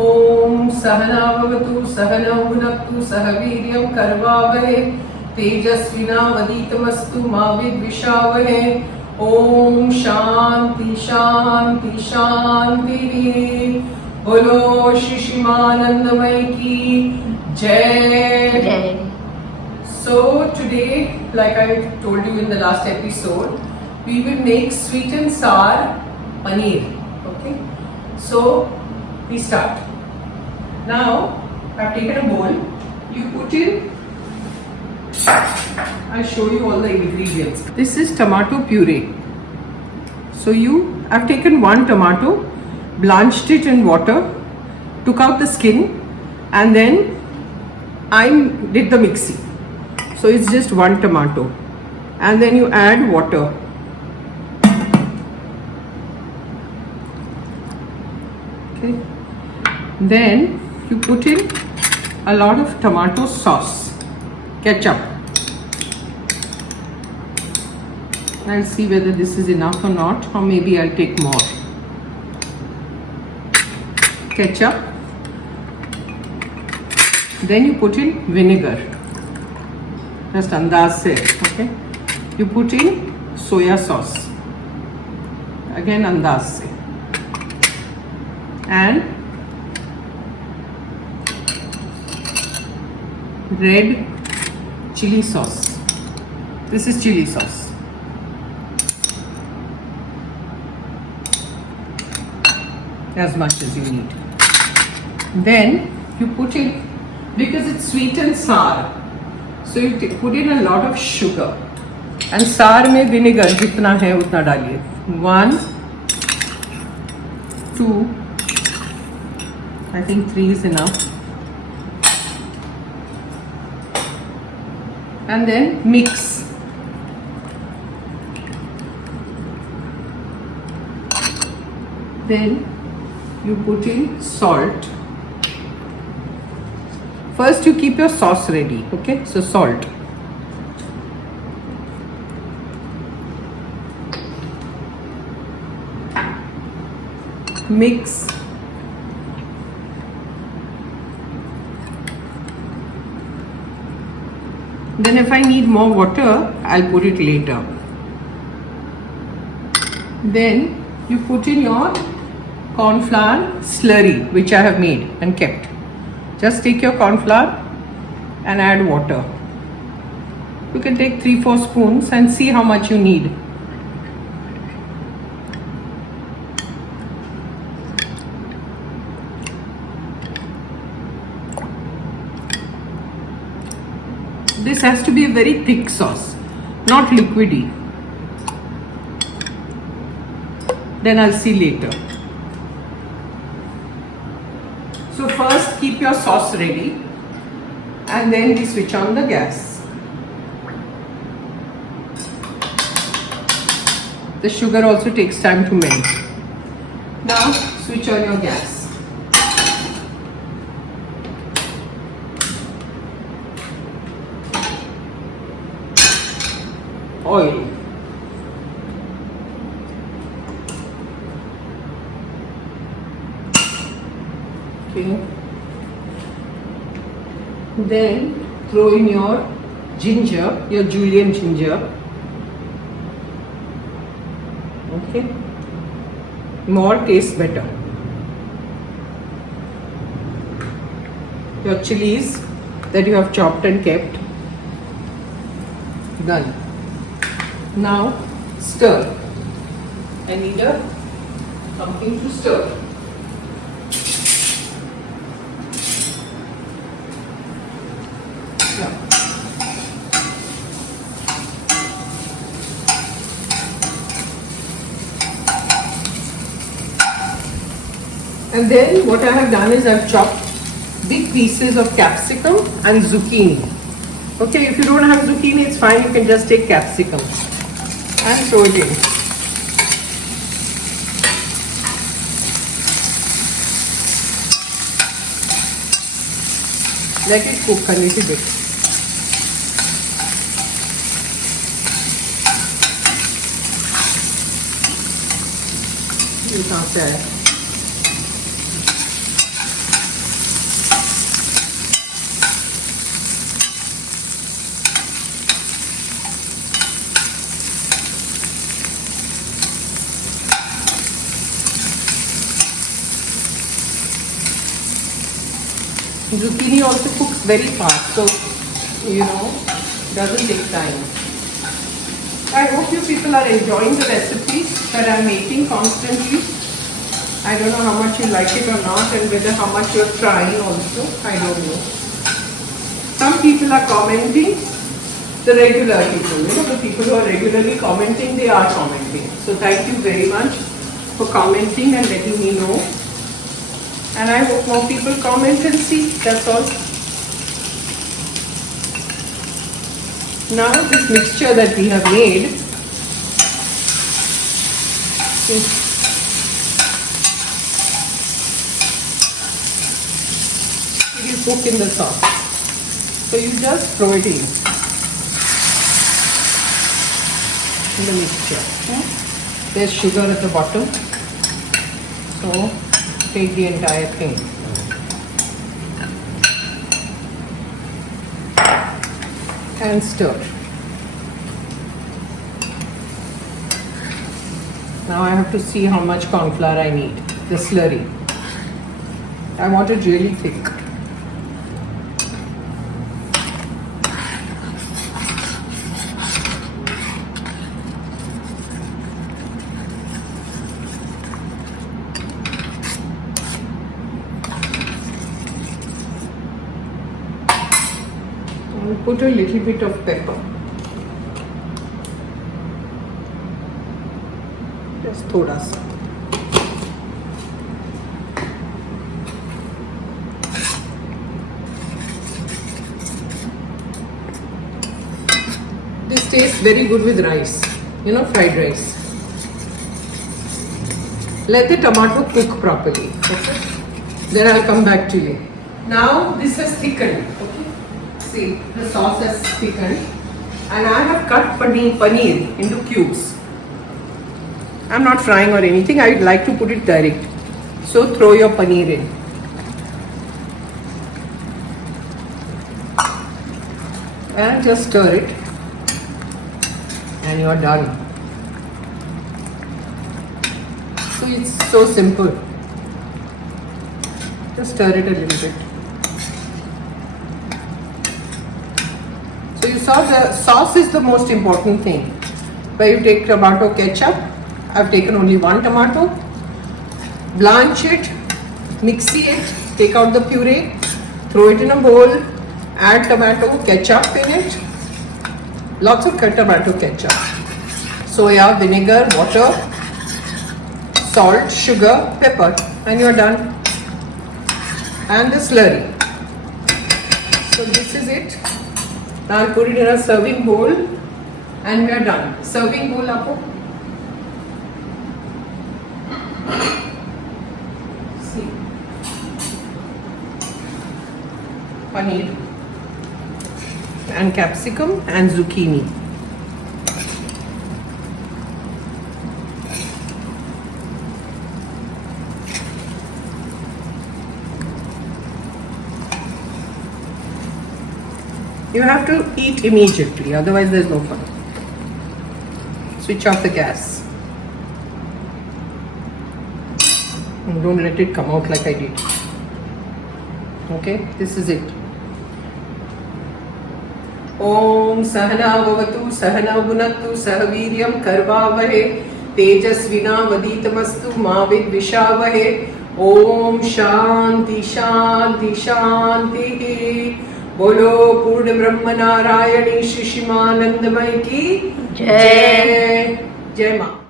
ओम सहनावतु सहनौ भुनक्तु सह वीर्यं करवावहै तेजस्विनावधीतमस्तु मा विद्विषावहै। ओम शांति शांति शांति। बोलो श्री शिवानंदमय की जय। So today, like I told you in the last episode, we will make sweet and sour paneer. Okay, so we start. Now I've taken a bowl. You put in. I'll show you all the ingredients. This is tomato puree. So I've taken one tomato, blanched it in water, took out the skin, and then I did the mixing. So it's just one tomato, and then you add water. Okay. Then you put in a lot of tomato sauce, ketchup. I'll see whether this is enough or not, or maybe I'll take more. Ketchup. Then you put in vinegar. Just andaz se, okay. You put in soya sauce. Again andaz se. And red chili sauce. This is chili sauce. As much as you need. Then you put in, because it's sweet and sour, so you put in a lot of sugar. And sour में vinegar जितना है उतना डालिए. 1, 2, I think 3 is enough. And then mix. Then you put in salt. First you keep your sauce ready, okay? So salt. Mix. Then if I need more water, I'll put it later. Then you put in your corn flour slurry, which I have made and kept. Just take your corn flour and add water. You can take 3-4 spoons and see how much you need. This has to be a very thick sauce, not liquidy. Then I'll see later. So first keep your sauce ready, and then we switch on the gas. The sugar also takes time to melt. Now switch on your gas. Oil. Okay. Then throw in your ginger, your julienne ginger. Okay. More tastes better. Your chilies that you have chopped and kept. Done. Now stir. I need something to stir. And then what I have done is I've chopped big pieces of capsicum and zucchini. Okay, if you don't have zucchini, it's fine. You can just take capsicum and throw it in. Let it cook a little bit. ये कहाँ से आया? Zucchini also cooks very fast, so doesn't take time. I hope you people are enjoying the recipes that I'm making constantly. I don't know how much you like it or not, and whether how much you're trying also. I don't know. Some people are commenting. The regular people, the people who are regularly commenting, they are commenting. So thank you very much for commenting and letting me know. And I hope more people comment and see. That's all. Now this mixture that we have made it is cooked in the sauce. So you just throw it in the mixture. Okay? There's sugar at the bottom. So take the entire thing. And stir. Now I have to see how much corn flour I need. The slurry. I want it really thick. Put a little bit of pepper. Just thoda sa. This tastes very good with rice, fried rice. Let the tomato cook properly. Okay? Then I'll come back to you. Now this has thickened. Okay? See, the sauce has thickened, and I have cut paneer into cubes. I'm not frying or anything. I would like to put it direct. So throw your paneer in. And just stir it. And you're done. So it's so simple. Just stir it a little bit. So you saw the sauce is the most important thing. Where you take tomato ketchup. I've taken only one tomato. Blanch it, mixy it, take out the puree, throw it in a bowl, add tomato ketchup in it. Lots of tomato ketchup. Soya, vinegar, water, salt, sugar, pepper, and you're done. And the slurry. So this is it. Now I'll put it in a serving bowl and we are done. Serving bowl apo. See. Paneer and capsicum and zucchini. You have to eat immediately, otherwise there's no fun. Switch off the gas. And don't let it come out like I did. Okay, this is it. Om Sahana Bhavatu Sahana Bhunattu Sahaviryam Karvavahe Tejasvina Vaditamastu Ma Vidvishavahe. Om Shanti Shanti Shanti. बोलो पूर्ण ब्रह्म नारायणी श्री शिमानंदमय की जय जय मां।